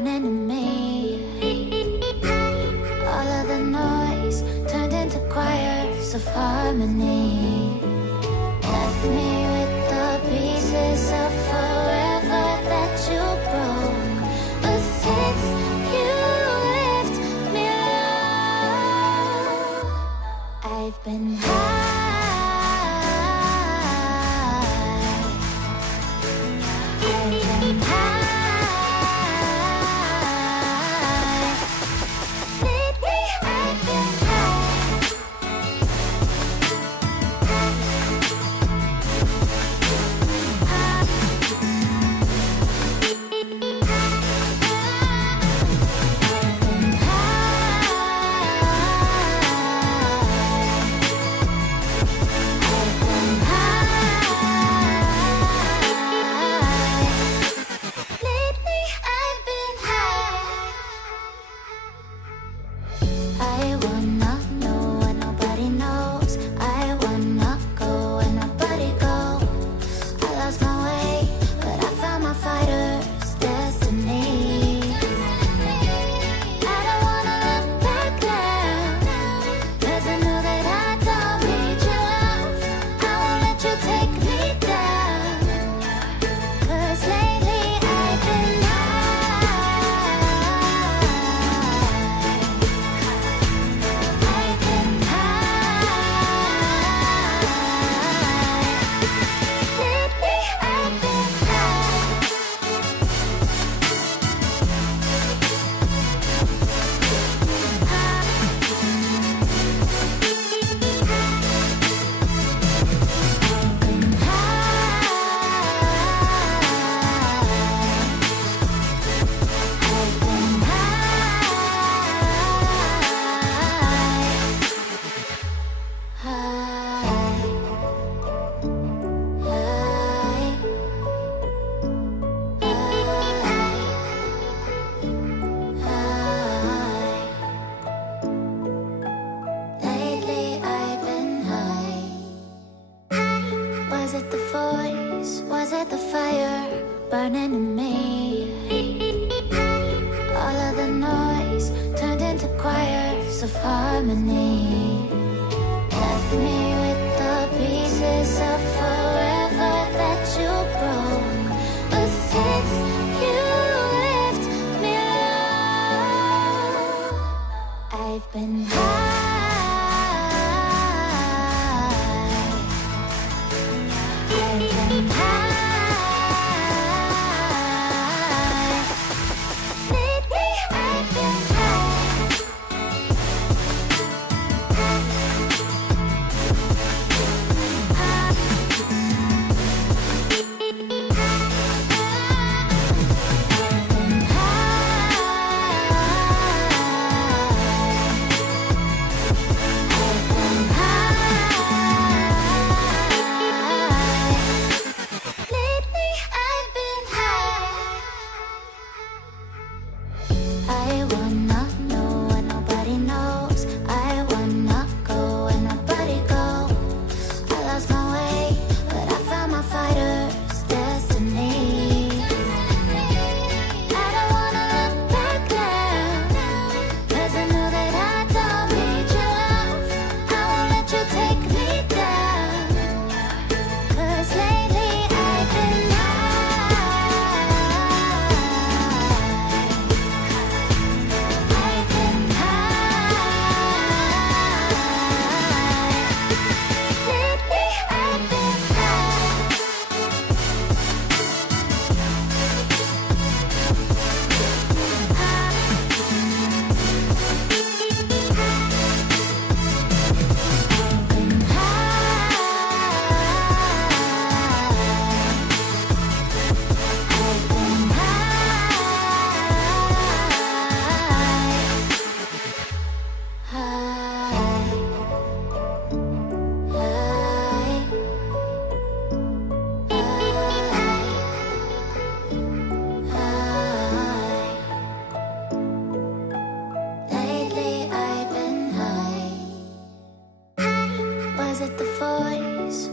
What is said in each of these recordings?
burning in me. All of the noise turned into choirs of harmony. Left me with the pieces of forever that you broke. But since you left me alone, I've been high. Was it the voice? Was it the fire burning in me? All of the noise turned into choirs of harmony. Left me with the pieces of forever that you broke. But since you left me alone, I've been high.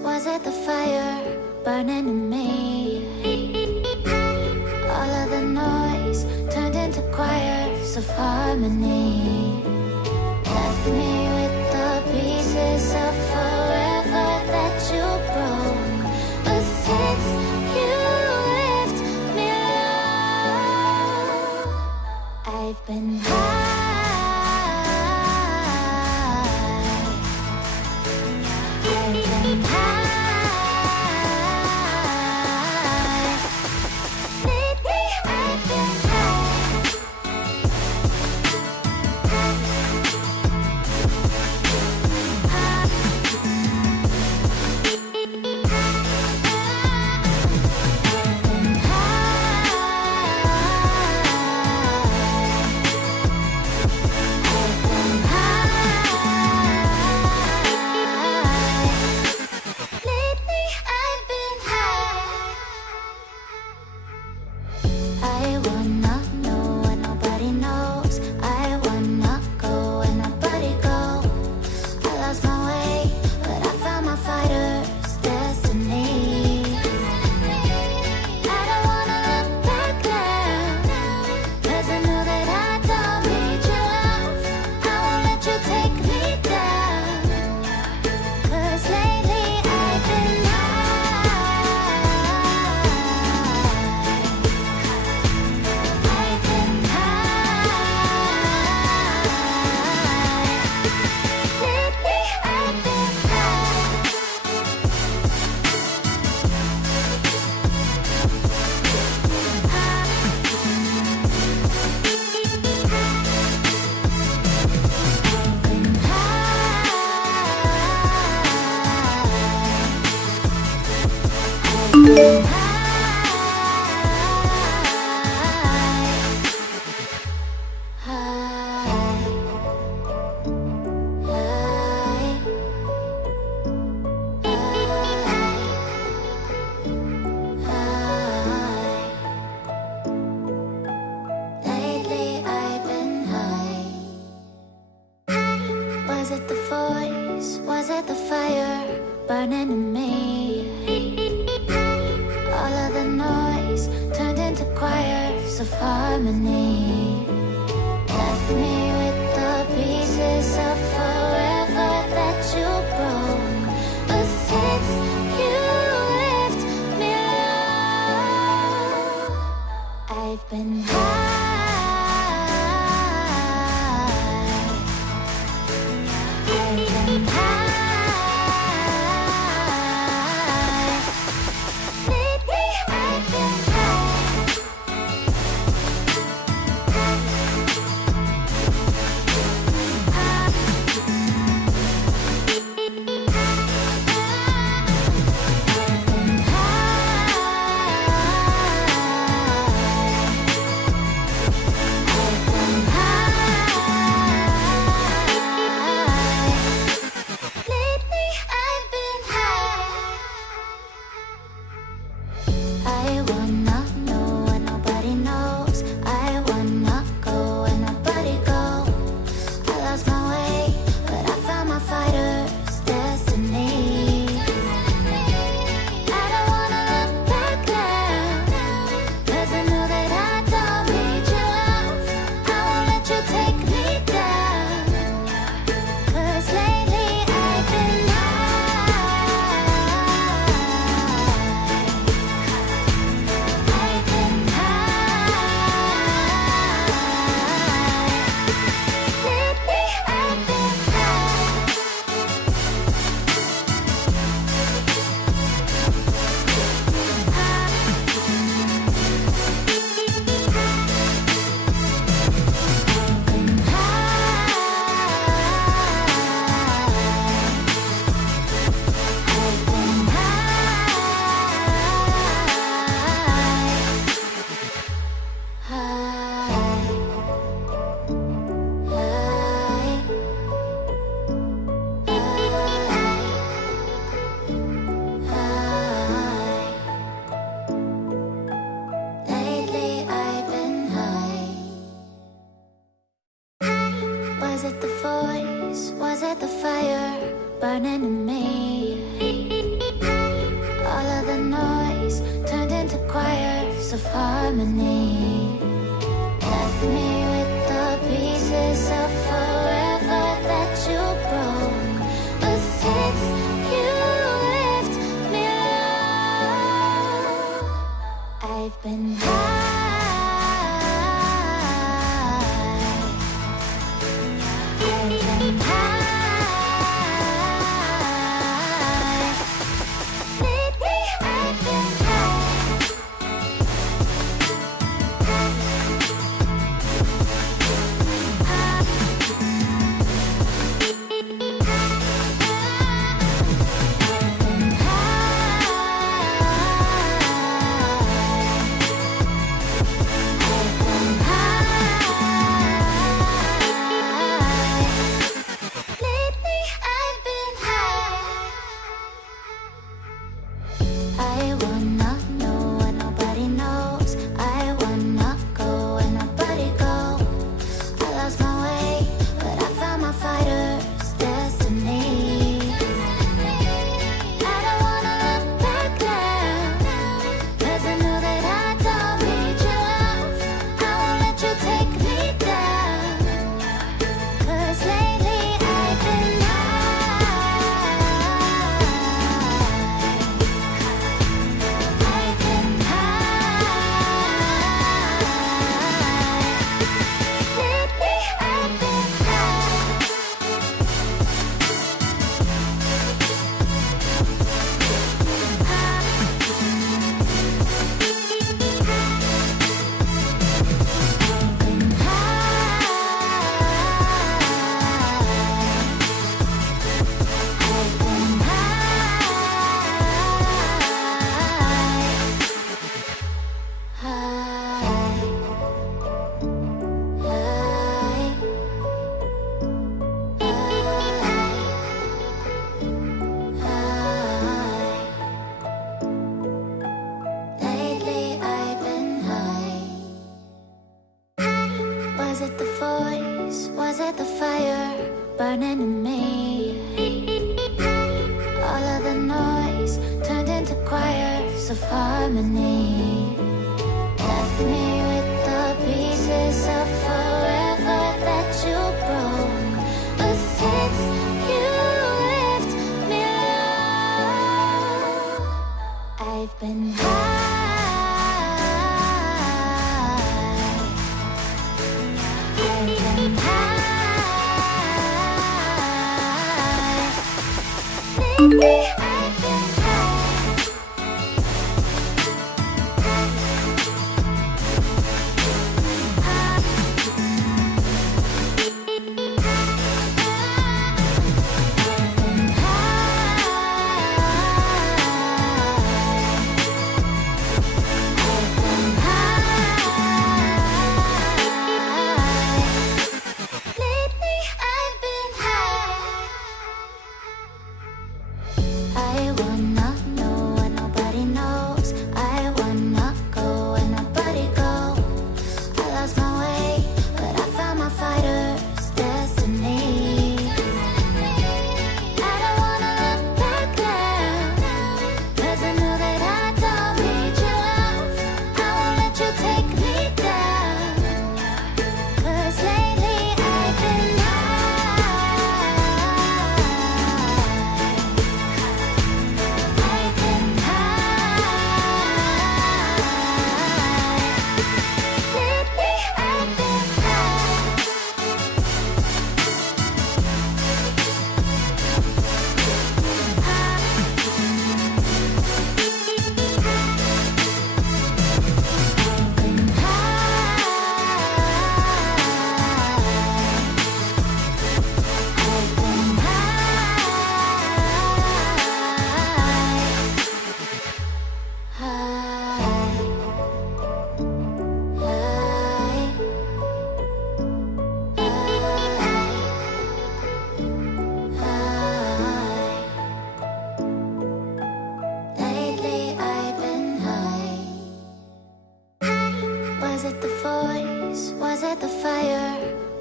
Was it the fire burning in me? All of the noise turned into choirs of harmony. Left me with the pieces of forever that you broke. But since you left me alone, I've been high. I've been high. Lately I've been I wanna know what nobody knows. I wanna go where nobody goes. I lost my way, but I found my fighter's destiny. I don't wanna look back now, 'cause I know that I don't need your love. I won't let you take me down, 'cause lately I've been high. I've been high. Lately I've been Lately I've been high. Was it the voice? Was it the fire burning in me? All of the noise turned into choirs of harmony. Left me with the pieces of forever that you broke. But since you left me alone, I've been high. I've been high. Lately I've been I wanna know what nobody knows. I wanna go where nobody goes. I lost my way, but I found my fighter's destiny. I don't wanna look back now, 'cause I know that I don't need your love. I won't let you take me down, 'cause lately I've been high. I've been high. Lately I've been Lately I've been high. Was it the voice? Was it the fire burning in me? All of the noise turned into choirs of harmony. Left me with the pieces of forever that you broke. But since you left me alone, I've been high. I've been high. Lately I've been Was it the voice? Was it the fire burning in me? All of the noise turned into choirs of harmony. Left me with the pieces of forever that you broke. But since you left me alone, I've been high. I've been high. Lately I've been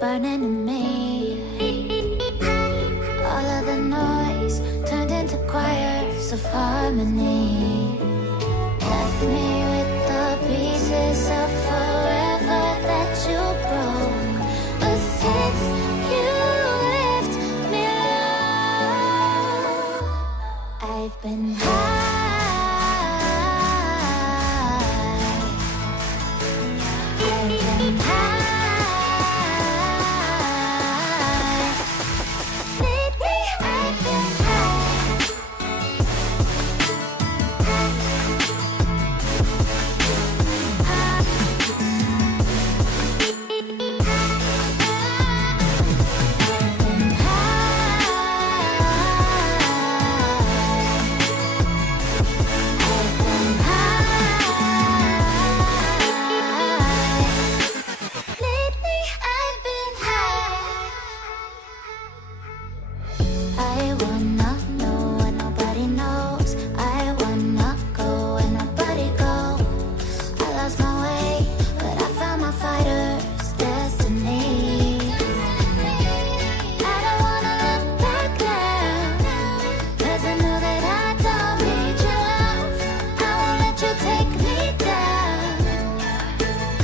burning in me. All of the noise turned into choirs of harmony. Left me with the pieces of forever that you broke. But since been high. I've been high. Lately I've been I wanna know what nobody knows. I wanna go where nobody goes. I lost my way, but I found my fighter's destiny. I don't wanna look back now, 'cause I know that I don't need your love. I won't let you take me down,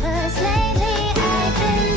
'cause lately I've been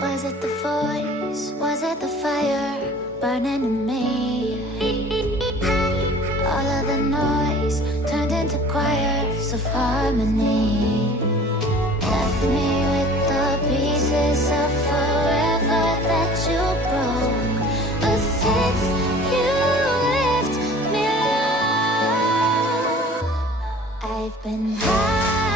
Was it the voice? Was it the fire burning in me? All of the noise turned into choirs of harmony. Left me with the pieces of forever that you broke. But since you left me alone, I've been high.